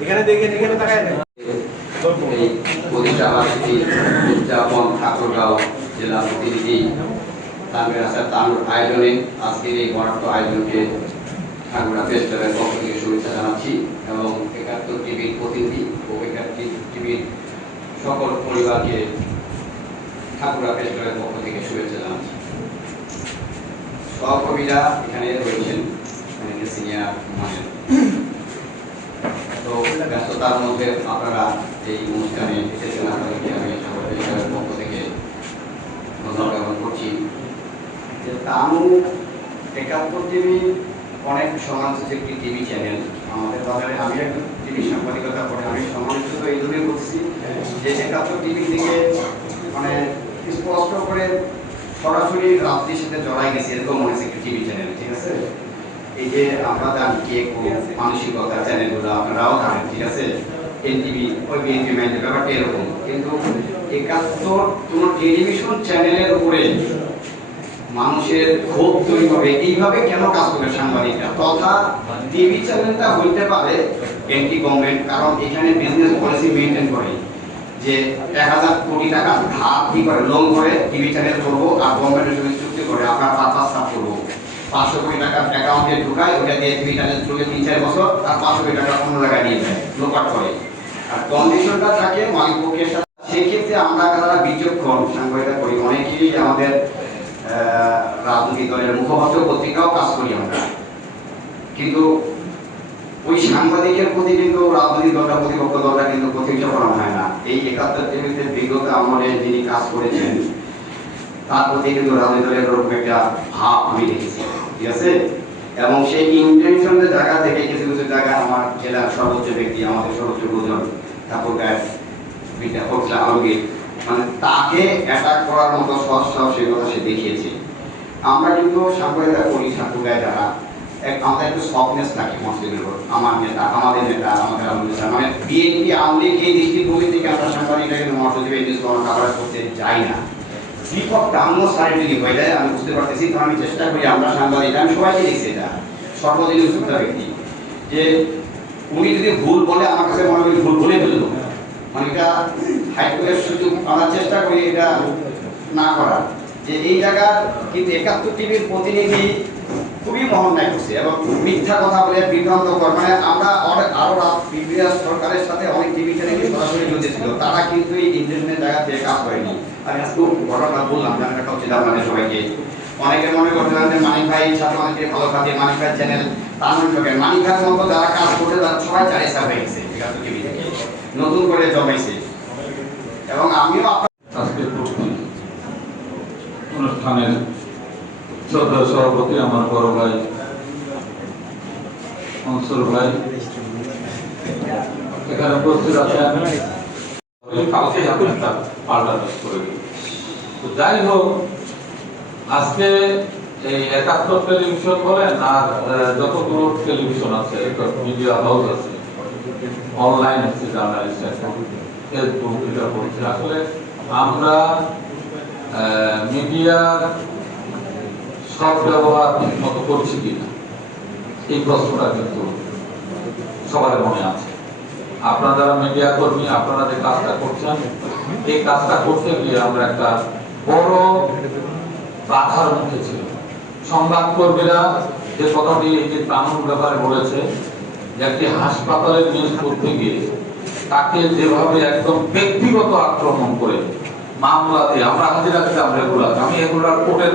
এখানে প্রতিনিধি তানভীর হাসান তানুর আয়োজনে আজকের এই বরাদ্দ আয়োজনকে ঠাকুরা ফেস্টিভ্যালের পক্ষ থেকে শুভেচ্ছা জানাচ্ছি এবং একাত্তর টিভির প্রতিনিধি ও টিভির সকল পরিবারকে ঠাকুরা ফেস্টিভ্যালের পক্ষ থেকে শুভেচ্ছা জানাচ্ছি। সহকর্মীরা এখানে রয়েছেন সিনিয়র তো ব্যস্ততার মধ্যে আপনারা এই অনুষ্ঠানে এসেছেন। আপনাদেরকে আমি পরিবারের পক্ষ থেকে ধন্যবাদ জ্ঞাপন করছি। যে একাত্তর টিভি অনেক একটি টিভি চ্যানেল আমাদের বাজারে আমি একজন টিভি সাংবাদিকতা করে, আমি সমালোচিত এই জন্যই করছি যে একাত্তর টিভি থেকে মানে স্পষ্ট করে সরাসরি রাত্রির সাথে জড়াই গেছে, এরকম একটি টিভি চ্যানেল ঠিক আছে? এই যে আমরা জানি কে কোন মানসিকতা চ্যানেলগুলো আপনারাও জানেন, ঠিক আছে? এনটিভি ওই বিএনপি ব্যাপারটা এরকম। কিন্তু একাত্তর টেলিভিশন চ্যানেলের উপরে মানুষের ক্ষোভ তৈরি হবে, এইভাবে কেন কাজ করবে সাংবাদিকরা? তথা টিভি চ্যানেলটা হইতে পারে এন্টি গভর্নমেন্ট কারণ এখানে বিজনেস পলিসি মেনটেন করে। যে এক হাজার কোটি টাকা ধার কি করে লোন করে টিভি চ্যানেল করব আর গভর্নমেন্টের সঙ্গে চুক্তি করে, আপনার পারপাস সাফ করব। পাঁচশো কোটি টাকা অ্যাকাউন্টে ঢুকায়, ওটা দিয়ে টিভি চ্যানেল চলে তিন, চার বছর, আর পাঁচশো কোটি টাকা অন্য জায়গায় নিয়ে যায় লোপাট করে। আর কন্ডিশনটা থাকে মালিক পক্ষের সাথে, সেক্ষেত্রে আমরা যারা বিচক্ষণ, সাংবাদিকতা করি, অনেকেই আমাদের রাজনৈতিক দলের মুখপাত্র পত্রিকাও কাজ করি আমরা। কিন্তু ওই সাংবাদিকের প্রতি কিন্তু রাজনৈতিক দলটা, প্রতিপক্ষ দলটা কিন্তু প্রতিষ্ঠা করা হয় না। এই একাত্তর টিভিতে বিগত আমলে যিনি কাজ করেছেন, তার প্রতি কিন্তু রাজনৈতিক দলের এরকম একটা ভাব আমি দেখেছি, ঠিক আছে? এবং সেই ইন্টেনশনের জায়গা থেকে কিছু কিছু জায়গা আমার জেলার সর্বোচ্চ ব্যক্তি, আমাদের সর্বোচ্চ গুজন ঠাকুর গায়ে বিদ্যা ফখরুল আলমগীর মানে তাকে অ্যাটাক করার মতো সহজ সাহসিকতা সে দেখিয়েছে। আমরা কিন্তু সাংবাদিকতা করি ঠাকুর গায়ে যারা একটু আমার আমাদের মানে এই থেকে করতে না। আমি বুঝতে আমি চেষ্টা করি আমরা সাংবাদিক, আমি সবাইকে দেখছি এটা। সর্বদিন ব্যক্তি। যে উনি যদি ভুল বলে, আমার কাছে মনে হয় ভুল বলে ফেলল। মানে এটা হাইকোর্টের সুযোগ, আমরা চেষ্টা করি এটা না করার। যে এই জায়গার কিন্তু একাত্তর টিভির প্রতিনিধি খুবই মহন্যায় করছে এবং মিথ্যা কথা বলে বিভ্রান্তকর মানে আমরা অনেক আরও প্রিভিয়াস সরকারের সাথে অনেক টিভি চ্যানেল সরাসরি ছিল। তারা কিন্তু এই ইন্টারনেট জায়গা থেকে কাজ করেনি। আমি আজকে ঘটনা বললাম জানা রাখা উচিত আপনাদের সবাইকে। অনেকে মনে করছিলেন যে মানিক ভাইয়ের সাথে অনেকে ভালো কাজে মানিক ভাই চ্যানেল তার মধ্যে মানিক ভাইয়ের মতো যারা কাজ করছে, তারা সবাই চারে সার হয়ে গেছে থেকে। নতুন করে জমাইছে এবং আমিও আপনার অনুষ্ঠানের শ্রদ্ধা সভাপতি আমার বড় ভাই, মনসুর ভাই। এখানে উপস্থিত আছেন। কালকে আপনি একটা করে তো যাই হোক, আজকে এই একাত্তর টেলিভিশন বলেন আর যতগুলো টেলিভিশন আছে মিডিয়া হাউস আছে, অনলাইন আছে, জার্নালিস্ট ফেসবুক এটা বলছে। আসলে আমরা মিডিয়ার সব ব্যবহার ঠিক মতো করছি কিনা? এই প্রশ্নটা কিন্তু সবার মনে আছে। আপনারা যারা মিডিয়া কর্মী, আপনারা যে কাজটা করছেন, এই কাজটা করতে গিয়ে আমরা একটা বড় বাধার মুখে ছিল সংবাদ কর্মীরা যে কথাটি এই যে কানুন ব্যাপারে বলেছে, যে একটি হাসপাতালের নিউজ করতে গিয়ে তাকে যেভাবে একদম ব্যক্তিগত আক্রমণ করে মামলাতে আমরা হাজিরা দিতাম রেগুলার, আমি রেগুলার কোর্টের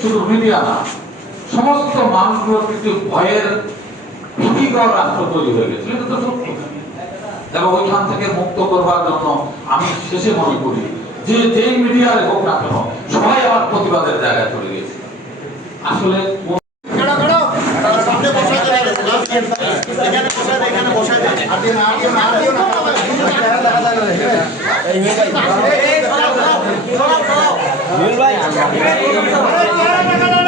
শুধু মিডিয়া না সমস্ত মানুষগুলোর কিন্তু ভয়ের ভীতিকর রাষ্ট্র তৈরি হয়ে গেছে এটা তো সত্য এবং ওইখান থেকে মুক্ত করবার জন্য আমি শেষে মনে করি যে যেই মিডিয়ারে হোক না কেন সবাই আমার প্রতিবাদের জায়গায় চলে গেছে আসলে সামনে বসায় দেন